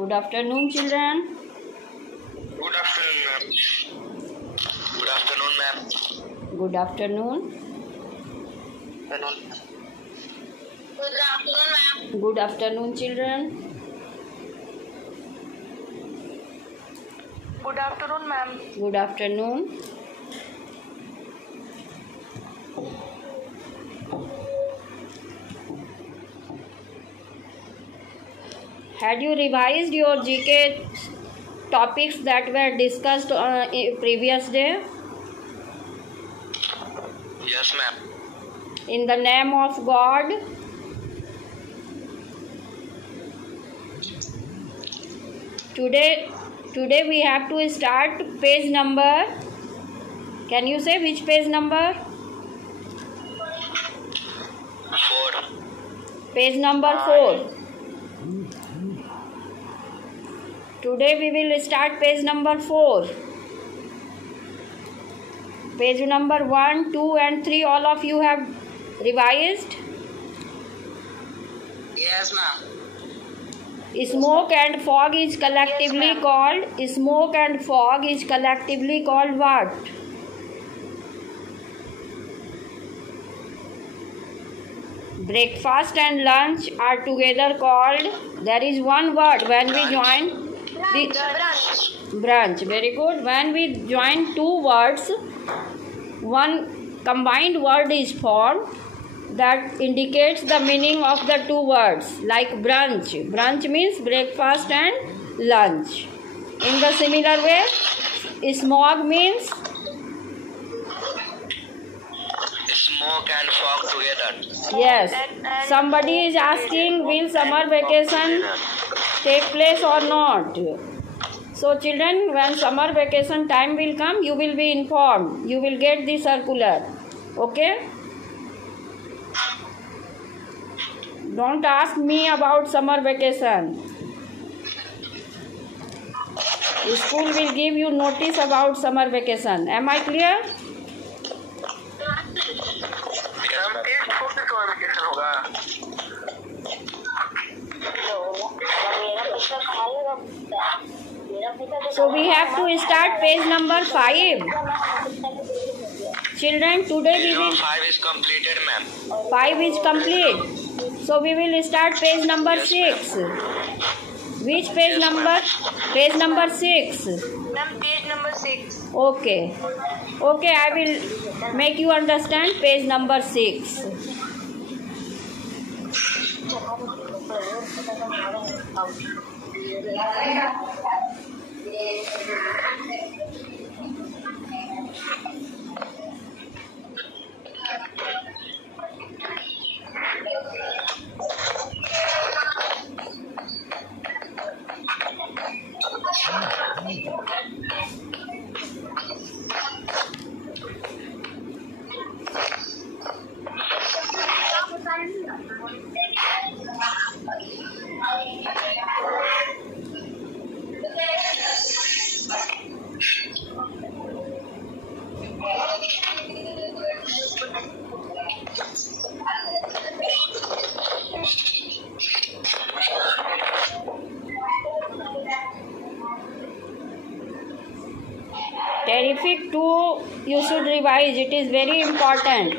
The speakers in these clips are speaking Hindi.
Good afternoon, children. Good afternoon, ma'am. Good afternoon, ma'am. Good afternoon. Good afternoon, ma'am. Good afternoon, children. Good afternoon, ma'am. Good afternoon. Had you revised your GK topics that were discussed previous day? Yes, ma'am. In the name of God. Today we have to start page number. Can you say which page number? 4. Page number 4. Today we will start page number 4. Page number 1, 2 and 3 all of you have revised? Yes, ma'am. Smoke and fog is collectively called what? Breakfast and lunch are together called, there is one word when we join brunch. Very good. When we join two words, one combined word is formed that indicates the meaning of the two words, like brunch. Brunch means breakfast and lunch. In the similar way, smog means Smoke and fog together. yes. Somebody is asking, will summer vacation take place or not? So children, when summer vacation time will come, you will be informed. You will get the circular. Okay? Don't ask me about summer vacation. The school will give you notice about summer vacation. Am I clear? So we have to start page number 5. Children, today we will 5 is completed, ma'am. 5 is complete. So we will start page number 6. Which page number? Page number 6. Ma'am, page number 6. Okay. Okay, I will make you understand page number 6. Terrific 2 you should revise. It is very important.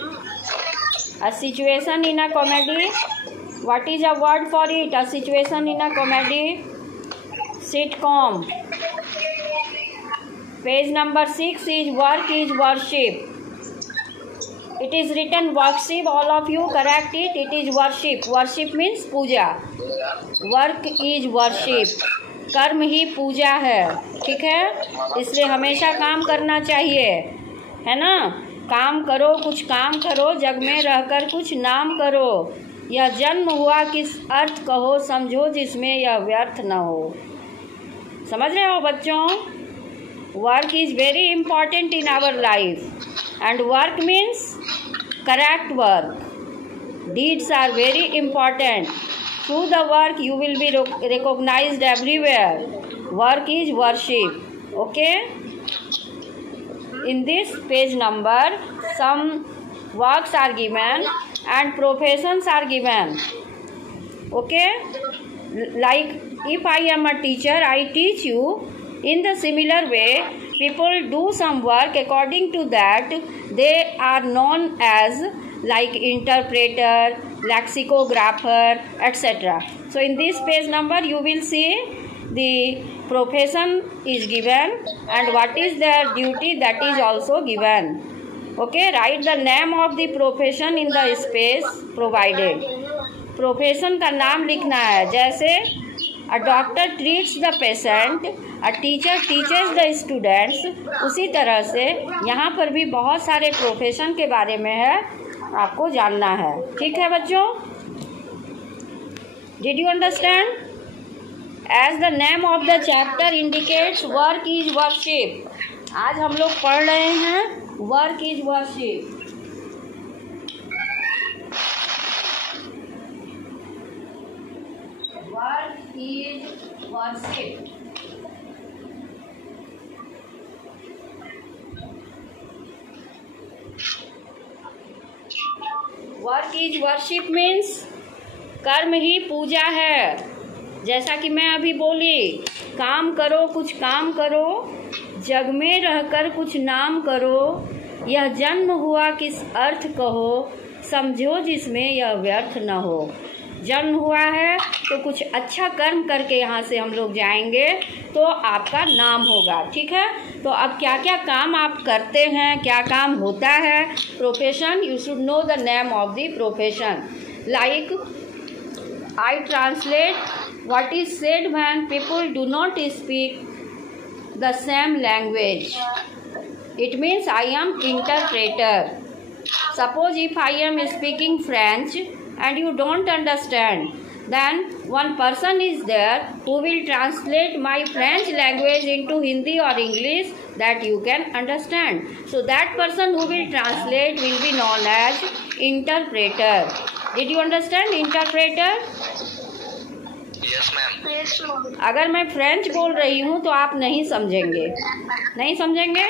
A situation in a comedy. What is a word for it? A situation in a comedy. Sitcom. Page number 6 is work is worship. It is written worship. All of you correct it. It is worship. Worship means puja. Work is worship. कर्म ही पूजा है. ठीक है, इसलिए हमेशा काम करना चाहिए, है ना. काम करो, कुछ काम करो, जग में रहकर कुछ नाम करो. यह जन्म हुआ किस अर्थ कहो, समझो जिसमें यह व्यर्थ न हो. समझ रहे हो बच्चों? Work is very important in our life and work means correct work. Deeds are very important. Through the work you will be recognized everywhere. Work is worship. Okay? In this page number, some works are given and professions are given. Okay, like if I am a teacher, I teach you. In the similar way, people do some work. According to that, they are known as like interpreter, lexicographer, etc. So in this page number you will see the profession is given and what is their duty, that is also given. Okay, write the name of the profession in the space provided. Profession का नाम लिखना है, जैसे a doctor treats the patient, a teacher teaches the students, उसी तरह से यहाँ पर भी बहुत सारे प्रोफेशन के बारे में है, आपको जानना है. ठीक है बच्चों, did you understand? As the name of the chapter indicates, work is worship. आज हम लोग पढ़ रहे हैं work is worship. Work is worship. Work is worship means कर्म ही पूजा है. जैसा कि मैं अभी बोली, काम करो कुछ काम करो, जग में रहकर कुछ नाम करो, यह जन्म हुआ किस अर्थ कहो, समझो जिसमें यह व्यर्थ न हो. जन्म हुआ है तो कुछ अच्छा कर्म करके यहाँ से हम लोग जाएंगे तो आपका नाम होगा. ठीक है, तो अब क्या क्या काम आप करते हैं, क्या काम होता है. Profession, you should know the name of the profession. Like I translate what is said when people do not speak the same language. It means I am interpreter. Suppose if I am speaking French and you don't understand, then one person is there who will translate my French language into Hindi or English that you can understand. So that person who will translate will be known as interpreter. Did you understand interpreter? Yes ma'am. Yes ma'am. अगर मैं फ्रेंच बोल रही हूँ तो आप नहीं समझेंगे, नहीं समझेंगे.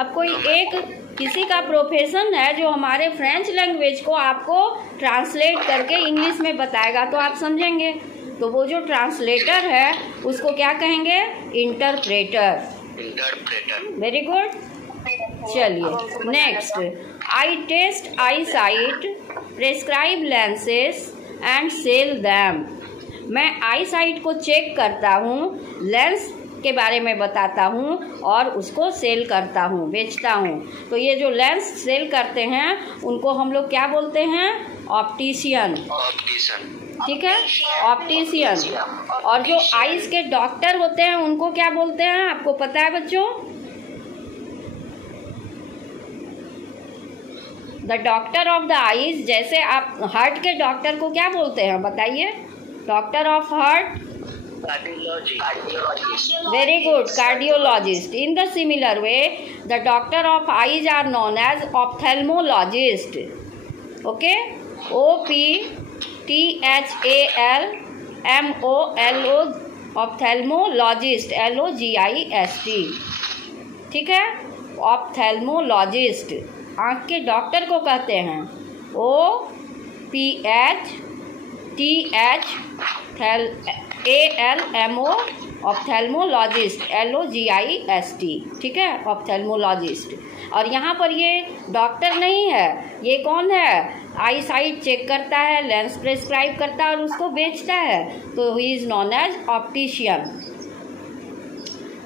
अब कोई एक किसी का प्रोफेशन है जो हमारे फ्रेंच लैंग्वेज को आपको ट्रांसलेट करके इंग्लिश में बताएगा तो आप समझेंगे. तो वो जो ट्रांसलेटर है उसको क्या कहेंगे? इंटरप्रेटर. इंटरप्रेटर. Very good. चलिए next. I test eyesight, prescribe lenses and sell them. मैं आई साइट को चेक करता हूँ, लेंस के बारे में बताता हूँ और उसको सेल करता हूँ, बेचता हूँ. तो ये जो लेंस सेल करते हैं उनको हम लोग क्या बोलते हैं? ऑप्टिशियन. ठीक है, ऑप्टिशियन. और जो आईज के डॉक्टर होते हैं उनको क्या बोलते हैं, आपको पता है बच्चों? The doctor of the eyes. जैसे आप हार्ट के डॉक्टर को क्या बोलते हैं बताइए? Doctor of heart. Very good, cardiologist. In the similar way, the doctor of eyes are known as ophthalmologist. Okay, OPTHALMOLO, ophthalmologist, LOGIST. ठीक है, ophthalmologist आँख के डॉक्टर को कहते हैं. OPHTHALMO, ophthalmologist, LOGIST. ठीक है, ऑप्थेल्मोलॉजिस्ट. और यहाँ पर ये डॉक्टर नहीं है, ये कौन है? आई साइट चेक करता है, लेंस प्रेस्क्राइब करता है और उसको बेचता है, तो he is known as optician.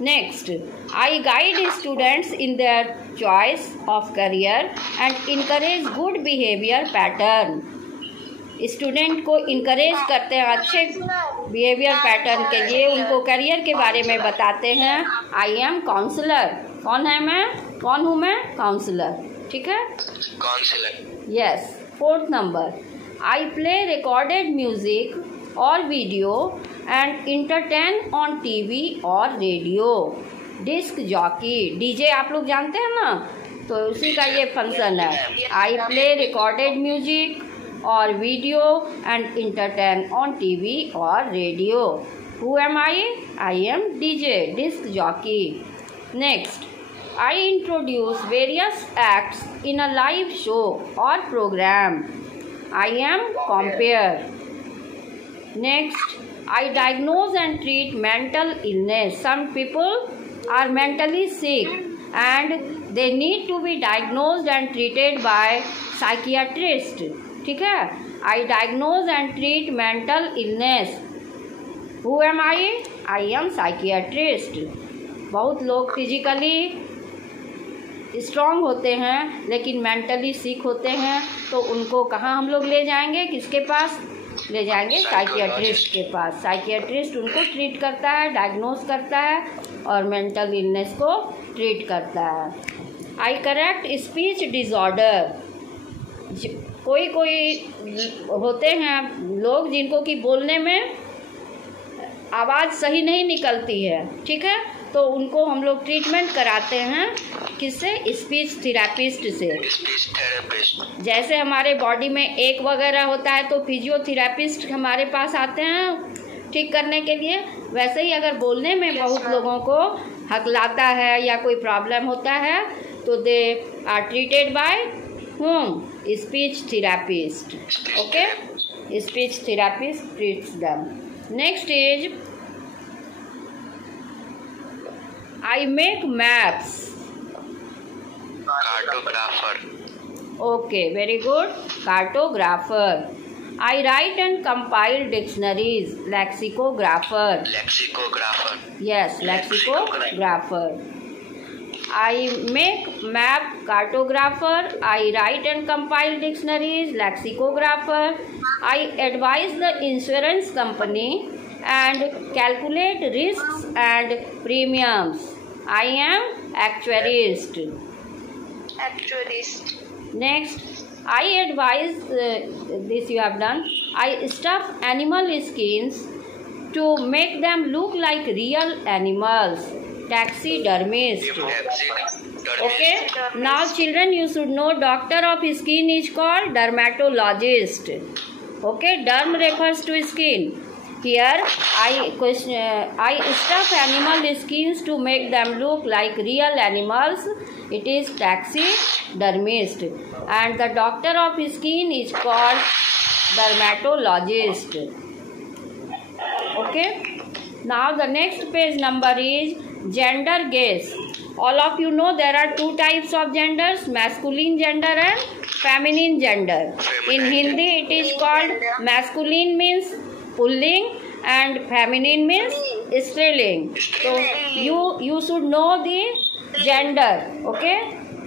Next, I guide students in their choice of career and encourage good behaviour pattern. Student को इनकरेज करते हैं अच्छे बिहेवियर पैटर्न के लिए, उनको करियर के बारे में बताते हैं. I am counsellor. कौन है मैं? कौन हूँ मैं? काउंसलर. ठीक है, counsellor. Yes. 4th number, I play recorded music और video and entertain on TV और रेडियो. डिस्क जॉकी, डीजे आप लोग जानते हैं ना, तो उसी का ये फंक्शन है. आई प्ले रिकॉर्डेड म्यूजिक और video and entertain on TV और radio. Who am I? I am DJ, disc jockey. Next, I introduce various acts in a live show और program. I am compere. Next, I diagnose and treat mental illness. Some people are mentally sick and they need to be diagnosed and treated by psychiatrist. ठीक है? I diagnose and treat mental illness. Who am I? I am psychiatrist. बहुत लोग फिजिकली स्ट्रॉन्ग होते हैं लेकिन मेंटली सिक होते हैं, तो उनको कहाँ हम लोग ले जाएंगे? किसके पास ले जाएंगे? साइकियाट्रिस्ट के पास. साइकियाट्रिस्ट उनको ट्रीट करता है, डायग्नोज करता है और मेंटल इलनेस को ट्रीट करता है. आई करेक्ट स्पीच डिसऑर्डर. कोई होते हैं लोग जिनको कि बोलने में आवाज़ सही नहीं निकलती है, ठीक है, तो उनको हम लोग ट्रीटमेंट कराते हैं किससे? स्पीच थेरेपिस्ट से. जैसे हमारे बॉडी में एक वगैरह होता है तो फिजियोथेरेपिस्ट हमारे पास आते हैं ठीक करने के लिए, वैसे ही अगर बोलने में बहुत लोगों को हकलाता है या कोई प्रॉब्लम होता है तो they are treated by whom? Speech therapist. Okay, speech therapist treats them. Next is I make maps. Cartographer. Okay, very good. Cartographer. I write and compile dictionaries. Lexicographer. Lexicographer. Yes, lexicographer. I make map. Cartographer. I write and compile dictionaries. Lexicographer. I advise the insurance company and calculate risks and premiums. I am actuarist. Actuarist. Next, I advise this you have done. I stuff animal skins to make them look like real animals. Taxidermist. Okay. Now, children, you should know doctor of skin is called dermatologist. Okay. Derm refers to skin. Here I stuff animal skins to make them look like real animals. It is taxidermist. And the doctor of skin is called dermatologist. Okay. Now the next page number is gender guess. All of you know there are two types of genders, masculine gender and feminine gender. In Hindi it is called masculine means pulling and feminine means strilling. So you should know the gender. Okay,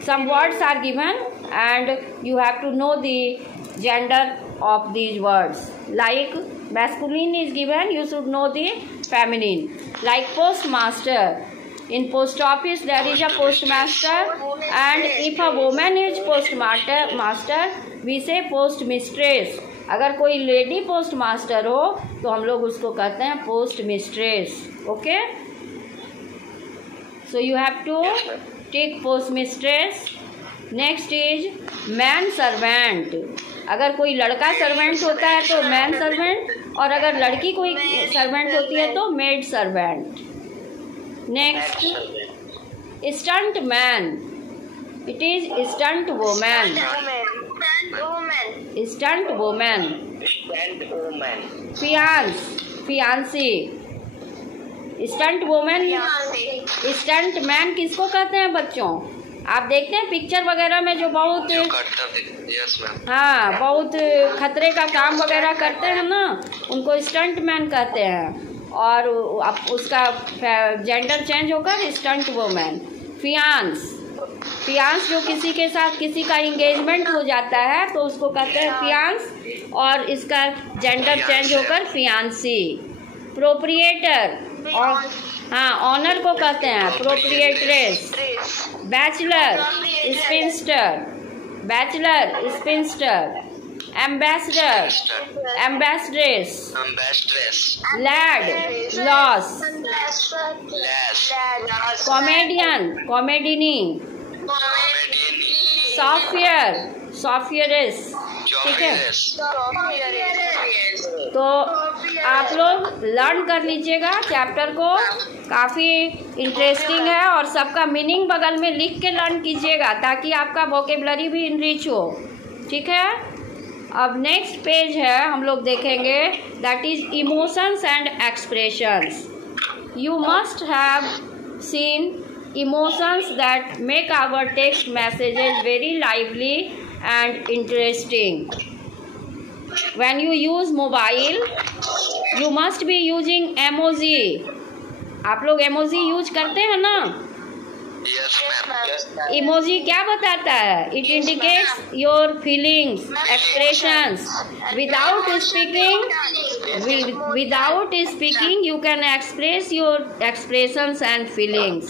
some words are given and you have to know the gender of these words. Like masculine is given, you should know the feminine. Like postmaster. In post office there is a postmaster, and if a woman is postmaster we say postmistress. अगर कोई लेडी पोस्ट मास्टर हो तो हम लोग उसको कहते हैं post mistress. Okay, so you have to take post mistress. Next is man servant. अगर कोई लड़का सर्वेंट होता है तो मैन सर्वेंट, और अगर लड़की कोई सर्वेंट होती है तो maid servant. Next stunt man. It is stunt woman. Stunt woman. Fiancée. Stunt woman. Stunt man किसको कहते हैं बच्चों? आप देखते हैं पिक्चर वगैरह में जो बहुत हाँ बहुत खतरे का काम वगैरह करते हैं ना, उनको स्टंट मैन कहते हैं. और अब उसका जेंडर चेंज होकर स्टंट वोमैन. फियांस. फियांस जो किसी के साथ किसी का इंगेजमेंट हो जाता है तो उसको कहते हैं फियांस, और इसका जेंडर चेंज होकर फियांसी. प्रोप्रिएटर. और हाँ, ऑनर को कहते हैं proprietress. Bachelor. Spinster. Bachelor. Spinster. Ambassador. Ambassadress. Lad. Lass. Comedian. Comedienne. Software. Softwares. ठीक है, तो आप लोग लर्न कर लीजिएगा चैप्टर को. काफ़ी इंटरेस्टिंग है और सबका मीनिंग बगल में लिख के लर्न कीजिएगा ताकि आपका वोकेबलरी भी इनरिच हो. ठीक है. अब नेक्स्ट पेज है, हम लोग देखेंगे, that is emotions and expressions. You must have seen emotions that make our text messages very lively and interesting. When you use mobile, you must be using emoji. आप लोग emoji यूज करते हैं ना? Yes, ma'am. Emoji क्या बताता है? It indicates your feelings, expressions. Without speaking, you can express your expressions and feelings.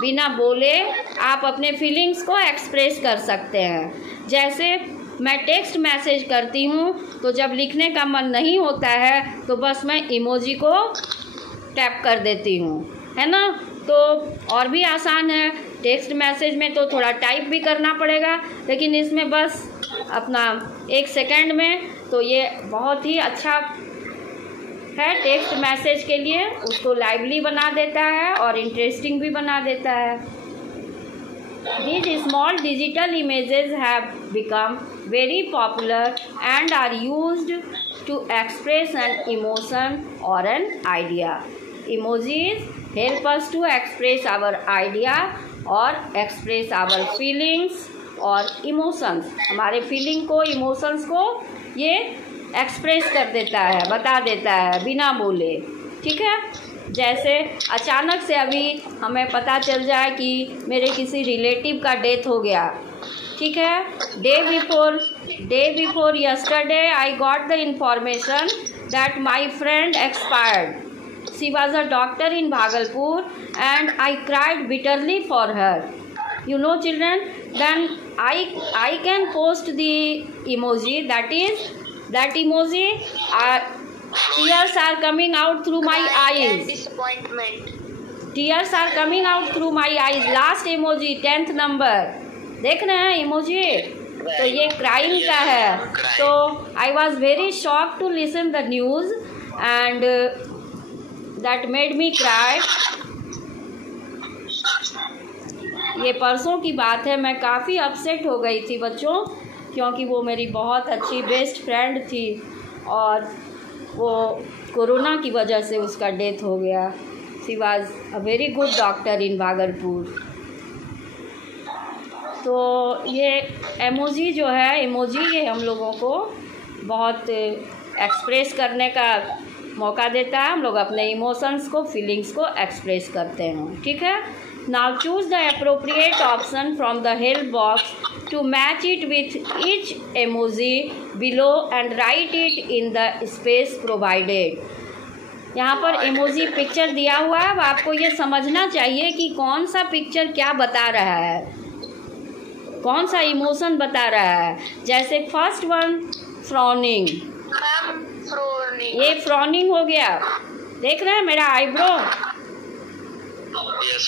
बिना बोले आप अपने feelings को express कर सकते हैं. जैसे मैं टेक्स्ट मैसेज करती हूँ तो जब लिखने का मन नहीं होता है तो बस मैं इमोजी को टैप कर देती हूँ, है ना. तो और भी आसान है. टेक्स्ट मैसेज में तो थोड़ा टाइप भी करना पड़ेगा, लेकिन इसमें बस अपना 1 सेकंड में. तो ये बहुत ही अच्छा है टेक्स्ट मैसेज के लिए. उसको लाइवली बना देता है और इंटरेस्टिंग भी बना देता है. These small digital images have become very popular and are used to express an emotion or an idea. Emojis help us to express our idea or express our feelings और emotions. हमारे feeling को, emotions को ये express कर देता है, बता देता है बिना बोले. ठीक है. जैसे अचानक से अभी हमें पता चल जाए कि मेरे किसी रिलेटिव का डेथ हो गया. ठीक है. Day before yesterday I got the information that my friend expired. She was a doctor in Bhagalpur and I cried bitterly for her. You know children, then I can post the emoji, that emoji tears are coming out through my eyes. Disappointment. Tears are coming out through my eyes. Last emoji 10th number. देख रहे हैं इमोजी? तो ये क्राइम का है. तो I was very shocked to listen the news and that made me cry. ये परसों की बात है. मैं काफ़ी अपसेट हो गई थी बच्चों, क्योंकि वो मेरी बहुत अच्छी बेस्ट फ्रेंड थी और वो कोरोना की वजह से उसका डेथ हो गया. She was a very good doctor in Bhagalpur. तो ये इमोजी जो है, इमोजी ये हम लोगों को बहुत एक्सप्रेस करने का मौका देता है. हम लोग अपने इमोशंस को, फीलिंग्स को एक्सप्रेस करते हैं. ठीक है. Now choose the appropriate option from the help box to match it with each emoji below and write it in the space provided. यहाँ पर इमोजी पिक्चर दिया हुआ है. अब आपको ये समझना चाहिए कि कौन सा पिक्चर क्या बता रहा है, कौन सा इमोशन बता रहा है. जैसे फर्स्ट वन फ्रॉनिंग. ये फ्रॉनिंग हो गया. देख रहे हैं मेरा आईब्रो? Yes,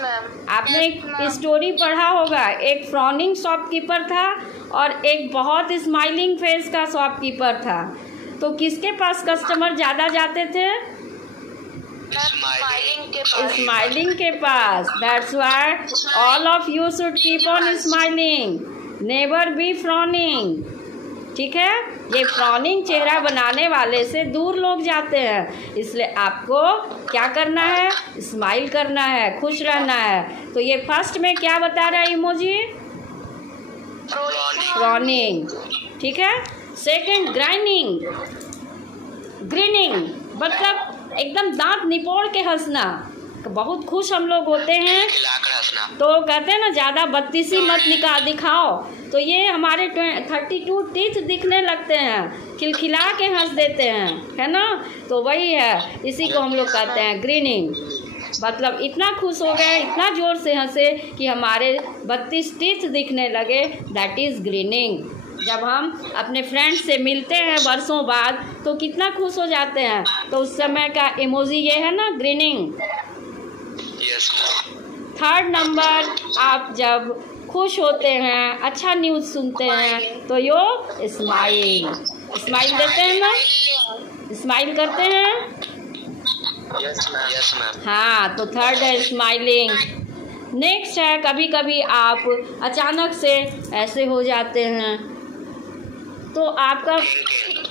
ma'am. आपने एक स्टोरी पढ़ा होगा. एक फ्रॉनिंग शॉपकीपर था और एक बहुत स्माइलिंग फेस का शॉपकीपर था. तो किसके पास कस्टमर ज़्यादा जाते थे? स्माइलिंग के पास. That's why all of you should keep on smiling, never be frowning. ठीक है. ये फ्रॉनिंग चेहरा बनाने वाले से दूर लोग जाते हैं. इसलिए आपको क्या करना है? स्माइल करना है, खुश रहना है. तो ये फर्स्ट में क्या बता रहा है इमोजी? फ्रॉनिंग. ठीक है. सेकंड ग्रीनिंग मतलब एकदम दांत निपोड़ के हंसना. बहुत खुश हम लोग होते हैं तो कहते हैं ना ज़्यादा बत्तीसी मत दिखाओ. तो ये हमारे 32 टीथ दिखने लगते हैं, खिलखिला के हंस देते हैं, है ना. तो वही है, इसी को हम लोग कहते हैं ग्रीनिंग. मतलब इतना खुश हो गए, इतना ज़ोर से हंसे कि हमारे 32 टीथ दिखने लगे. That is grinning. जब हम अपने फ्रेंड्स से मिलते हैं वर्षों बाद तो कितना खुश हो जाते हैं. तो उस समय का इमोजी ये है ना, ग्रीनिंग. थर्ड नंबर, आप जब खुश होते हैं, अच्छा न्यूज़ सुनते हैं तो यो स्माइल देते हैं ना, स्माइल करते हैं. Yes, ma'am. हाँ. तो थर्ड है स्माइलिंग. नेक्स्ट है, कभी कभी आप अचानक से ऐसे हो जाते हैं तो आपका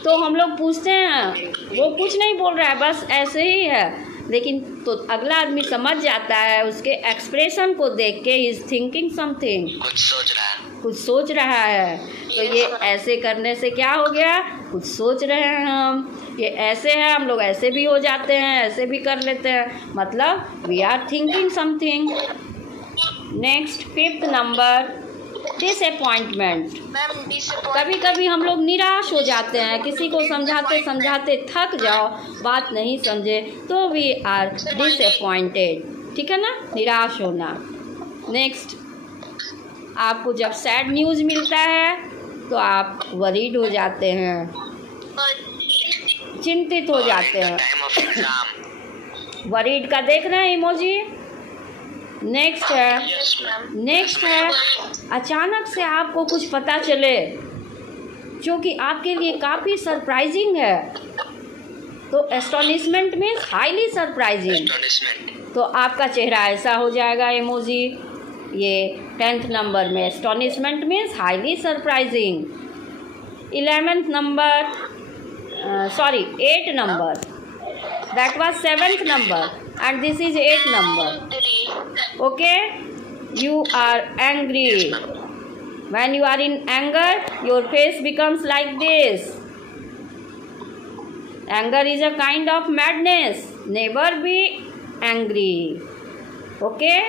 तो हम लोग पूछते हैं, वो कुछ नहीं बोल रहा है, बस ऐसे ही है, लेकिन तो अगला आदमी समझ जाता है उसके एक्सप्रेशन को देख के, इज थिंकिंग समथिंग, कुछ सोच रहा है। तो ये ऐसे करने से क्या हो गया, कुछ सोच रहे हैं हम, ये ऐसे है, हम लोग ऐसे भी हो जाते हैं, ऐसे भी कर लेते हैं, मतलब we are thinking something. Next 5th number, disappointment. कभी कभी हम लोग निराश हो जाते हैं, किसी को समझाते समझाते थक जाओ, बात नहीं समझे, तो वी आर डिसअपॉइंटेड, ठीक है ना, निराश होना। नेक्स्ट, आपको जब सैड न्यूज़ मिलता है तो आप वरीड हो जाते हैं, चिंतित हो जाते हैं। वरीड का देख रहे हैं इमोजी। नेक्स्ट है अचानक से आपको कुछ पता चले जो कि आपके लिए काफ़ी सरप्राइजिंग है, तो एस्टोनिशमेंट मीन्स हाईली सरप्राइजिंग, तो आपका चेहरा ऐसा हो जाएगा इमोजी। ये 10th नंबर में astonishment means highly surprising. 8th number, that was 7th number and this is 8th number. Okay, you are angry. When you are in anger, your face becomes like this. Anger is a kind of madness. Never be angry. Okay,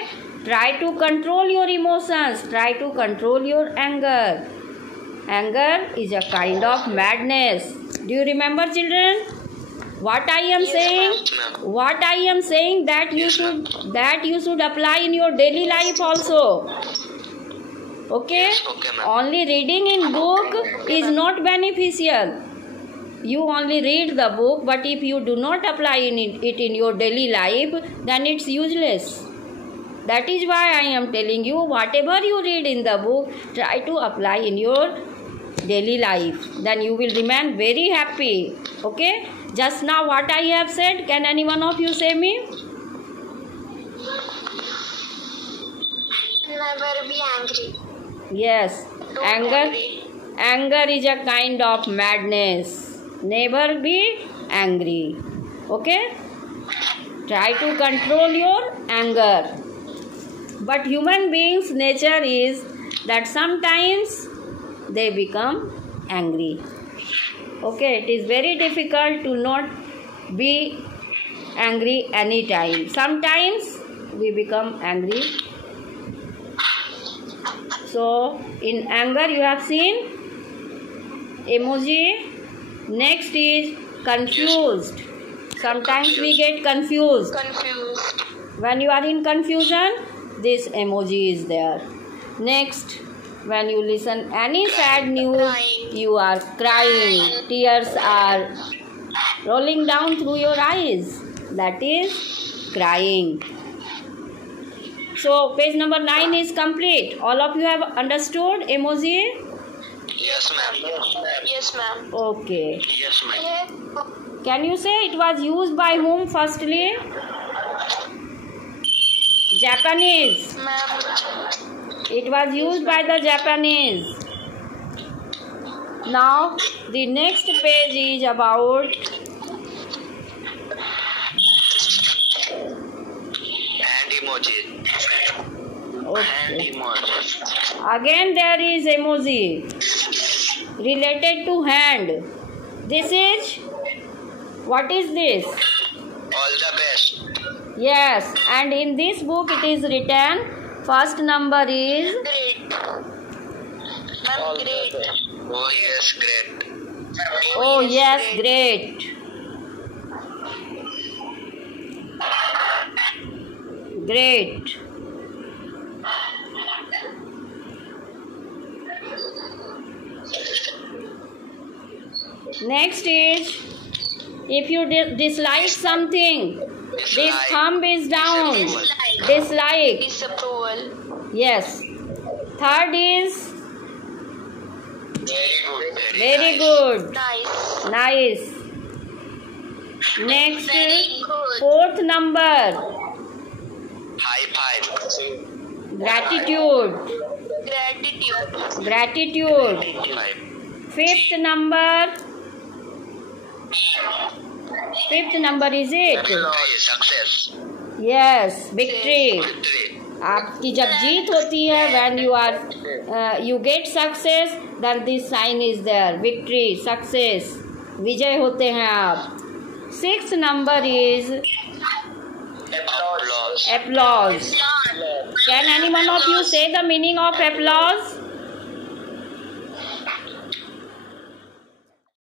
try to control your emotions, try to control your anger. Anger is a kind of madness. Do you remember, children, what I am saying? What I am saying that you should apply in your daily life also. Okay, only reading in book is not beneficial. You only read the book, but if you do not apply it in your daily life, then it's useless. That is why I am telling you, whatever you read in the book, try to apply in your daily life, then you will remain very happy. Okay, just now what I have said, can any one of you say me? Never be angry. Yes, anger is a kind of madness. Never be angry. Okay, try to control your anger, but human beings' nature is that sometimes they become angry. Okay, it is very difficult to not be angry anytime. Sometimes we become angry. So in anger you have seen emoji. Next is confused. Sometimes we get confused. When you are in confusion, this emoji is there. Next, when you listen any sad news, you are crying. Tears are rolling down through your eyes. That is crying. So page number 9 is complete. All of you have understood emoji? Yes, ma'am. Yes, ma'am. Okay. Yes, ma'am. Can you say it was used by whom firstly? Japanese. Ma'am. It was used by the Japanese. Now the next page is about Hand emoji. okay. Hand emoji. Again there is emoji related to hand. This is, what is this? All the best. Yes, and in this book it is written, first number is Great. Ma'am, great. Oh yes, great. oh yes, great. Great. Next is, if you dislike something, this thumb is down. Dislike. Disapproval. Yes. Third is Very good. very good. Nice. Nice. Next, Very good. fourth number, High five. gratitude. Gratitude. Gratitude. Five. Fifth number. Fifth number is it? Victory, success. Yes, victory. Victory. आपकी जब जीत होती है, when you get success, then this sign is there. Victory, success. विजय होते हैं आप. Sixth number is Applause. applause. Can any one of you say the meaning of applause?